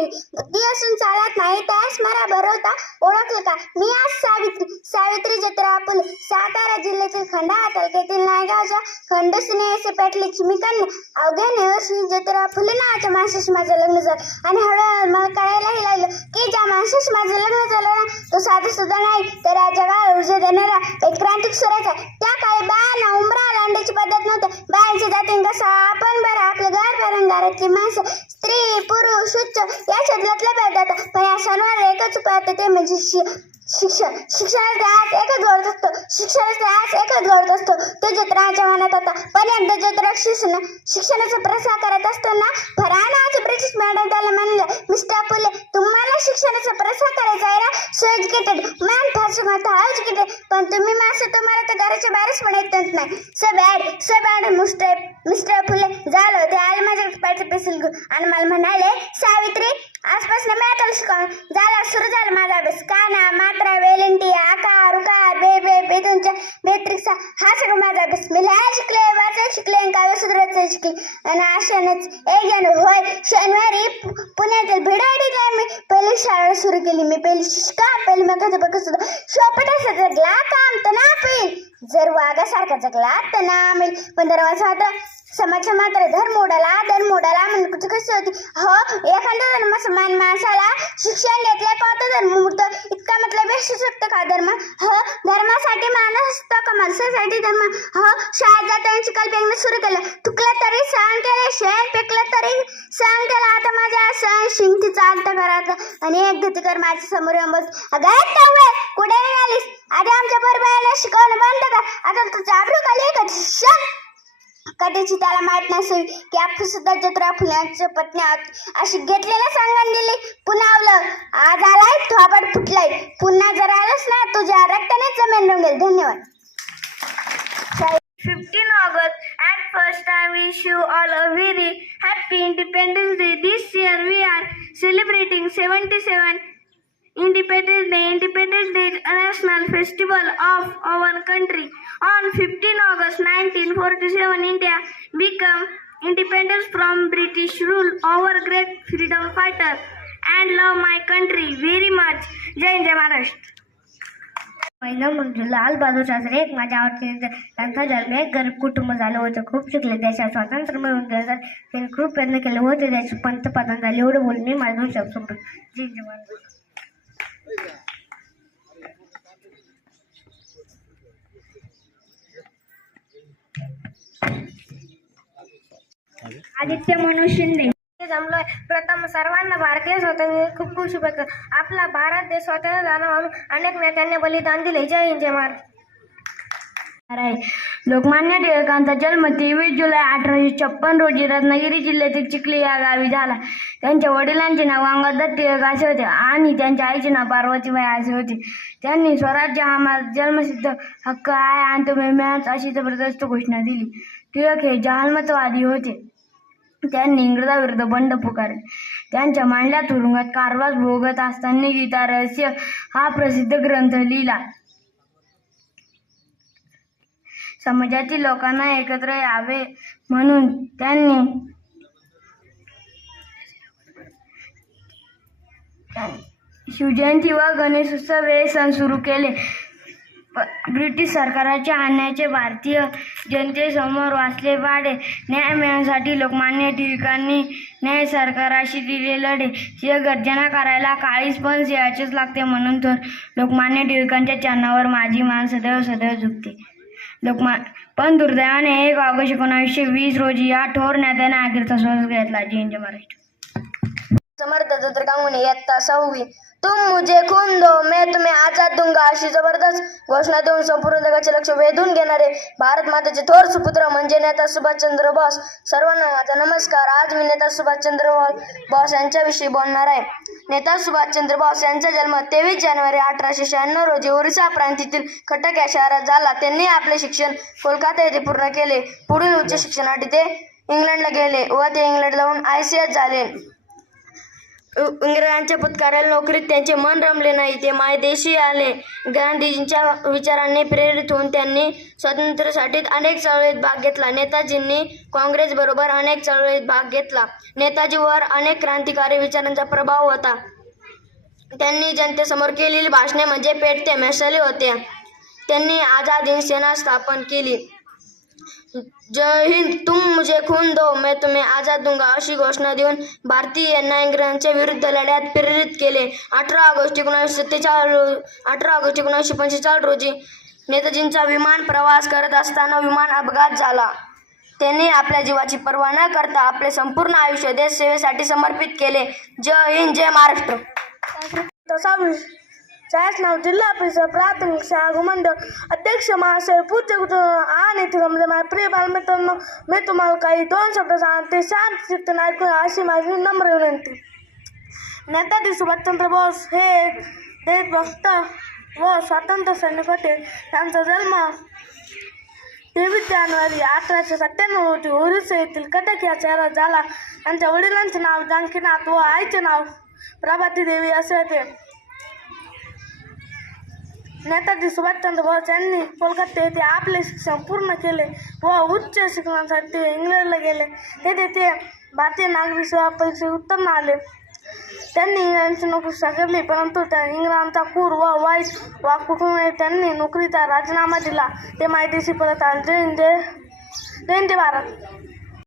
नाही ती असून चालत नाही. त्यास मला भरवता ओळखलं का? मी आज सावित्री सावित्री जत्रा आपण सातारा जिल्ह्यातील खंडाळा तालुक्यातील नायगावच्या खंडसने असे पेटले चिमिकांनी अवघ्या नेवशी जत्रा फुले नावाच्या माणसाशी माझं लग्न झालं. आणि हळूहळू मला कळायलाही लागलं की ज्या माणसाशी माझं लग्न झालं ना तो साधा सुद्धा नाही तर या जगाला ऊर्जा देणारा एक क्रांतिक स्वराज आहे. त्या काळी बायांना उमरा लांडीची पद्धत नव्हती. बायांच्या जातीन कसा आपण बरं आपलं घर घरातली माणसं स्त्री पुरुष उच्च या शब्दातल्या भेटतात पण या सर्वांना एकच उपाय होता ते म्हणजे शिक्षण शिक्षणाचा आज एकच घडत असतो. शिक्षणाचा आज एकच घडत असतो. तो जत्राच्या मनात होता. पण एकदा जत्रा शिक्षण शिक्षणाचा प्रसार करत असताना फरानाचे ब्रिटिश मॅडम त्याला म्हणलं मिस्टर पुले तुम्हाला शिक्षणाचा प्रसार करायचा आहे ना? एज्युकेटेड मॅन फास्ट माता एज्युकेटेड पण तुम्ही माणसं तुम्हाला तर घराच्या बाहेरच पण येतच नाही. So bad so bad mister mister Phule. झालं. ते आले माझ्या पाहिजे पिसल आणि मला म्हणाले सावित्री आजपासून मी आता शिकवून झाला सुरू झाला माझा अभ्यास. काना मात्रा वेलंटी आकार उकार बे बे बेदूनच्या बेट्रिक्सा हा सगळं माझा अभ्यास. मी लिहायला शिकले वाचायला शिकले काव्य सुधारायचं शिकले. आणि अशानेच एक जण होय शनिवारी पुण्यातील भिडवाडीला मी पहिली शाळा सुरू केली. मी पहिली शिका पहिली मग कसं बघत सुद्धा शोपटाचा जगला काम तर ना होईल. जर वाघासारखा जगला तर ना मिळेल पण समाजच्या मात्र धर्म उडाला धर्म उडाला म्हणजे कशी होती. हो एखाद्या धर्म समान माणसाला शिक्षण घेतले का तो धर्म मूर्त? इतका मतलब असू शकतो का धर्म? हो धर्मासाठी माणूस असतो का माणसासाठी धर्म? हो शाळेत जाताना कल्पना सुरू केलं. चुकलं तरी सहन केलं शेण पेकलं तरी सहन केलं. आता माझ्या सहन शिंगती चालतं घरात आणि एक गतीकर माझ्यासमोर येऊन बस अगं तव्वे कुठे निघालीस? आधी आमच्या बरोबर शिकवलं बंद कर. आता तू जागरूक आली का? शिक्षण कधीची त्याला माहीत नसेल की आपण सुद्धा जत्रा फुलांच्या पत्नी आहोत अशी घेतलेल्या सांगण दिली पुन्हावलं आज आलाय थोबड फुटलाय पुन्हा जर आलंच ना तुझ्या रक्ताने जमेन रंगेल धन्यवाद 15 August. At first, I wish you all a very happy Independence Day. This year, we are celebrating 77 Independence Day. Independence Day is a national festival of our country. On 15 August 1947, India became independent from British rule. Our great freedom fighter and love my country very much. Jai Jai Maharashtra. पहिला म्हणजे लाल बहादूर शास्त्री एक माझ्या आवडते त्यांचा जन्म एक गरीब कुटुंब झालं होतं खूप शिकले देशात स्वातंत्र्य मिळवून देण्यासाठी त्यांनी खूप प्रयत्न केले होते देश पंतप्रधान झाले एवढं बोलून मी माझं शब्द संपलो जय जवान आदित्य मनोज शिंदे. जमलोय. प्रथम सर्वांना भारतीय स्वातंत्र्य खूप खूप शुभेच्छा. आपला भारत देश स्वातंत्र्य झाला म्हणून अनेक नेत्यांनी बलिदान दिले. जय हिंद जय महाराज लोकमान्य टिळकांचा जन्म तेवीस जुलै अठराशे छप्पन रोजी रत्नागिरी जिल्ह्यातील चिखली या गावी झाला. त्यांच्या वडिलांचे नाव अंगदत्त टिळक असे होते आणि त्यांच्या आईचे नाव पार्वतीबाई असे होते. त्यांनी स्वराज्य हा माझा जन्मसिद्ध हक्क आहे आणि तुम्ही मिळाच अशी जबरदस्त घोषणा दिली. टिळक हे जहालमतवादी होते. त्यांनी इंग्रजाविरुद्ध बंड पुकारले. त्यांच्या मांडल्या तुरुंगात कारवास भोगत असताना गीता रहस्य हा प्रसिद्ध ग्रंथ लिहिला. समाजातील लोकांना एकत्र यावे म्हणून त्यांनी शिवजयंती व गणेशोत्सव हे सण सुरू केले. ब्रिटिश सरकारच्या आणण्याचे भारतीय जनतेसमोर वाचले पाडे न्याय मिळण्यासाठी लोकमान्य टिळकांनी न्याय सरकाराशी दिले लढे. सिंह गर्जना करायला काळीच पण सिंहाचेच लागते म्हणून तर लोकमान्य टिळकांच्या चरणावर माझी मान सदैव सदैव झुकते. लोकमा पण दुर्दैवाने एक ऑगस्ट एकोणावीसशे वीस रोजी या ठोर नेत्याने अखेरचा श्वास घेतला. जय जय महाराष्ट्र. समर्थ जत्र गांगुने इयत्ता सहावी. तुम मुझे खून दो मैं तुम्हें आजाद दूंगा अशी जबरदस्त घोषणा देऊन संपूर्ण जगाचे लक्ष वेधून घेणारे भारत मातेचे थोर सुपुत्र म्हणजे नेता सुभाषचंद्र बोस. सर्वांना माझा नमस्कार. आज मी नेता सुभाषचंद्र बो- बोस यांच्याविषयी बोलणार आहे. नेता सुभाषचंद्र बोस यांचा जन्म तेवीस जानेवारी अठराशे शहाण्णव रोजी ओरिसा प्रांतीतील खटक या शहरात झाला. त्यांनी आपले शिक्षण कोलकाता येथे पूर्ण केले. पुढील उच्च शिक्षणासाठी ते इंग्लंडला गेले व ते इंग्लंड जाऊन आय सी एस झाले. इंग्रजांच्या पत्काराला नोकरीत त्यांचे मन रमले नाही. ते मायदेशी आले. गांधीजींच्या विचारांनी प्रेरित होऊन त्यांनी स्वातंत्र्यासाठी अनेक चळवळीत भाग घेतला. नेताजींनी काँग्रेसबरोबर अनेक चळवळीत भाग घेतला. नेताजीवर अनेक क्रांतिकारी विचारांचा प्रभाव होता. त्यांनी जनतेसमोर केलेली भाषणे म्हणजे पेटते मेसले होत्या त्यांनी आझाद हिंद सेना स्थापन केली. जय हिंद तुम मुझे खून दो मैं तुम्हें आझाद दूंगा अशी घोषणा देऊन भारतीय इंग्रजांच्या विरुद्ध लढ्यात प्रेरित केले. अठरा ऑगस्ट एकोणीसशे सत्तेचाळीस अठरा ऑगस्ट एकोणीसशे पंचेचाळीस रोजी नेताजींचा विमान प्रवास करत असताना विमान अपघात झाला. त्यांनी आपल्या जीवाची पर्वा न करता आपले संपूर्ण आयुष्य देश सेवेसाठी समर्पित केले. जय हिंद जय महाराष्ट्र. तसा चाळीस नाव जिल्हा परिषद प्राथमिक शाळा घुमंडळ अध्यक्ष महाशय पूज्य आणि तिथे माझ्या प्रिय बालमित्रांनो मी तुम्हाला काही दोन शब्द सांगते. शांत चित्त ऐकून अशी माझी नम्र विनंती. नेताजी सुभाषचंद्र बोस हे एक देशभक्त व स्वातंत्र्य सैनिक होते. त्यांचा जन्म तेवीस जानेवारी अठराशे सत्त्याण्णव रोजी ओरिसा येथील कटक या शहरात झाला. त्यांच्या वडिलांचे नाव जानकीनाथ व आईचे नाव प्रभाती देवी असे होते. नेताजी सुभाषचंद्र बोस यांनी कोलकाता येथे आपले शिक्षण पूर्ण केले व उच्च शिक्षणासाठी ते इंग्लंडला गेले. तेथे ते भारतीय नागरिक सेवा परीक्षे उत्तीर्ण आले त्यांनी इंग्लंडची नोकरी स्वीकारली परंतु त्या इंग्लंडचा क्रूर व वाईट वागणुकीमुळे त्यांनी नोकरीचा राजीनामा दिला. ते माहितीशी परत आले. जय हिंद जय जय भारत.